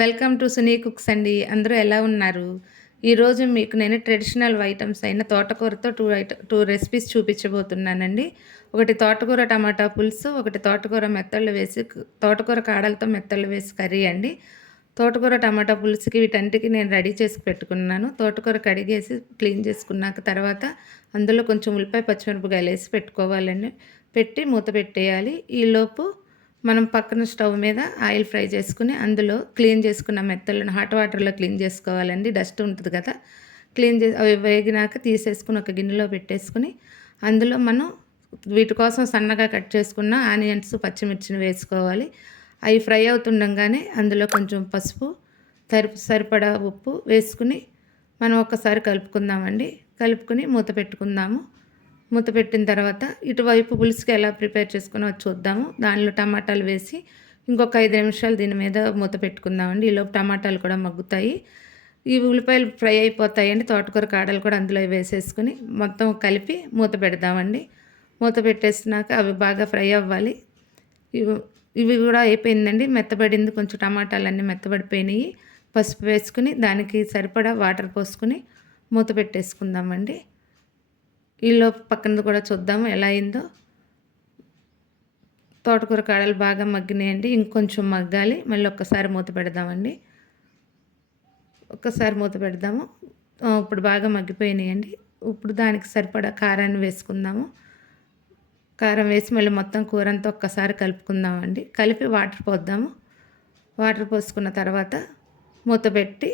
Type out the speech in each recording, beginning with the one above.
Welcome to Suni cooks అండి. అందరూ ఎలా ఉన్నారు? ఈరోజు మీకు నేను ట్రెడిషనల్ ఐటమ్స్ అయిన తోటకూరతో 2 రెసిపీస్ చూపించబోతున్నానండి. ఒకటి తోటకూర టమాటా పులుసు, ఒకటి తోటకూర మెత్తళ్ళు వేసి తోటకూర కాడలతో మెత్తళ్ళు వేసి కర్రీ అండి. తోటకూర టమాటా పులుసుకి వీటన్నిటికి నేను రెడీ చేసి పెట్టుకున్నాను. తోటకూర కడిగేసి క్లీన్ చేసుకున్నాక తర్వాత అందులో కొంచెం ఉల్లిపాయ, పచ్చిమిరపకాయలు వేసి పెట్టుకోవాలండి. పెట్టి మూత పెట్టేయాలి. ఈలోపు మనం పక్కన స్టవ్ మీద ఆయిల్ ఫ్రై చేసుకుని అందులో క్లీన్ చేసుకున్న మెత్తలను హాట్ వాటర్లో క్లీన్ చేసుకోవాలండి. డస్ట్ ఉంటుంది కదా, అవి వేగినాక తీసేసుకుని ఒక గిన్నెలో పెట్టేసుకుని అందులో మనం వీటి కోసం సన్నగా కట్ చేసుకున్న ఆనియన్స్, పచ్చిమిర్చిని వేసుకోవాలి. అవి ఫ్రై అవుతుండగానే అందులో కొంచెం పసుపు, సరిపడా ఉప్పు వేసుకుని మనం ఒక్కసారి కలుపుకుందామండి. కలుపుకుని మూత పెట్టుకుందాము. మూత పెట్టిన తర్వాత ఇటువైపు పులుసుకి ఎలా ప్రిపేర్ చేసుకుని చూద్దాము. దానిలో టమాటాలు వేసి ఇంకొక 5 నిమిషాలు దీని మీద మూత పెట్టుకుందామండి. ఈలోపు టమాటాలు కూడా మగ్గుతాయి. ఈ ఉల్లిపాయలు ఫ్రై అయిపోతాయండి. తోటకూర కాడలు కూడా అందులో వేసేసుకుని మొత్తం కలిపి మూత పెడదామండి. మూత పెట్టేసినాక అవి బాగా ఫ్రై అవ్వాలి. ఇవి కూడా అయిపోయిందండి. మెత్తబడింది, కొంచెం టమాటాలన్నీ మెత్తబడిపోయినాయి. పసుపు వేసుకుని దానికి సరిపడా వాటర్ పోసుకుని మూత పెట్టేసుకుందామండి. ఈలోపు పక్కనది కూడా చూద్దాము ఎలా అయిందో. తోటకూర కాడలు బాగా మగ్గినాయండి. ఇంకొంచెం మగ్గాలి. మళ్ళీ ఒక్కసారి మూత పెడదామండి. ఒక్కసారి మూత పెడదాము. ఇప్పుడు బాగా మగ్గిపోయినాయండి. ఇప్పుడు దానికి సరిపడా కారాన్ని వేసుకుందాము. కారం వేసి మళ్ళీ మొత్తం కూరంతా ఒక్కసారి కలుపుకుందామండి. కలిపి వాటర్ పోద్దాము. వాటర్ పోసుకున్న తర్వాత మూత పెట్టి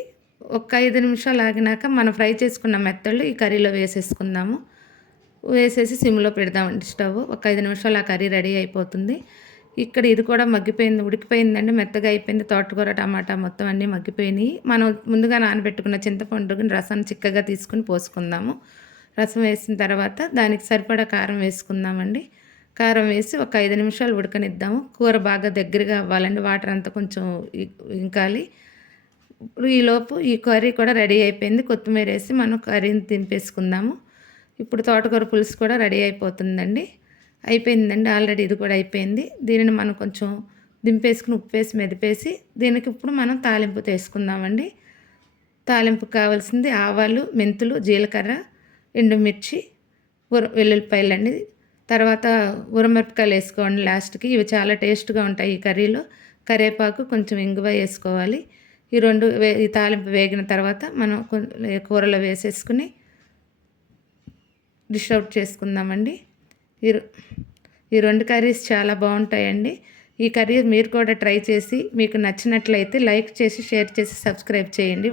ఒక 5 నిమిషాలు ఆగినాక మనం ఫ్రై చేసుకున్న మెత్తళ్ళు ఈ కర్రీలో వేసేసుకుందాము. వేసేసి సిమ్లో పెడదామండి స్టవ్. ఒక 5 నిమిషాలు ఆ కర్రీ రెడీ అయిపోతుంది. ఇక్కడ ఇది కూడా మగ్గిపోయింది, ఉడికిపోయిందండి, మెత్తగా అయిపోయింది. తోటకూర టమాటా మొత్తం అన్నీ మగ్గిపోయినాయి. మనం ముందుగా నానబెట్టుకున్న చింతపండుని రసాన్ని చిక్కగా తీసుకుని పోసుకుందాము. రసం వేసిన తర్వాత దానికి సరిపడా కారం వేసుకుందామండి. కారం వేసి ఒక 5 నిమిషాలు ఉడకనిద్దాము. కూర బాగా దగ్గరగా అవ్వాలండి. వాటర్ అంతా కొంచెం ఇంకాలి. ఈలోపు ఈ కర్రీ కూడా రెడీ అయిపోయింది. కొత్తిమీర వేసి మనం కర్రీని దింపేసుకుందాము. ఇప్పుడు తోటకూర పులుసు కూడా రెడీ అయిపోతుందండి. అయిపోయిందండి, ఆల్రెడీ ఇది కూడా అయిపోయింది. దీనిని మనం కొంచెం దింపేసుకుని ఉప్పు వేసి మెదిపేసి దీనికి ఇప్పుడు మనం తాలింపు తీసుకుందామండి. తాలింపుకు కావాల్సింది ఆవాలు, మెంతులు, జీలకర్ర, ఎండుమిర్చి, వెల్లుల్లిపాయలండి. తర్వాత ఉరమిరపకాయలు వేసుకోండి లాస్ట్కి. ఇవి చాలా టేస్ట్గా ఉంటాయి ఈ కర్రీలో. కరివేపాకు, కొంచెం ఇంగువ వేసుకోవాలి. ఈ తాలింపు వేగిన తర్వాత మనం కూరలో వేసేసుకుని డిష్ అవుట్ చేసుకుందామండి. ఈ 2 కర్రీస్ చాలా బాగుంటాయండి. ఈ కర్రీ మీరు కూడా ట్రై చేసి మీకు నచ్చినట్లయితే లైక్ చేసి, షేర్ చేసి, సబ్స్క్రైబ్ చేయండి.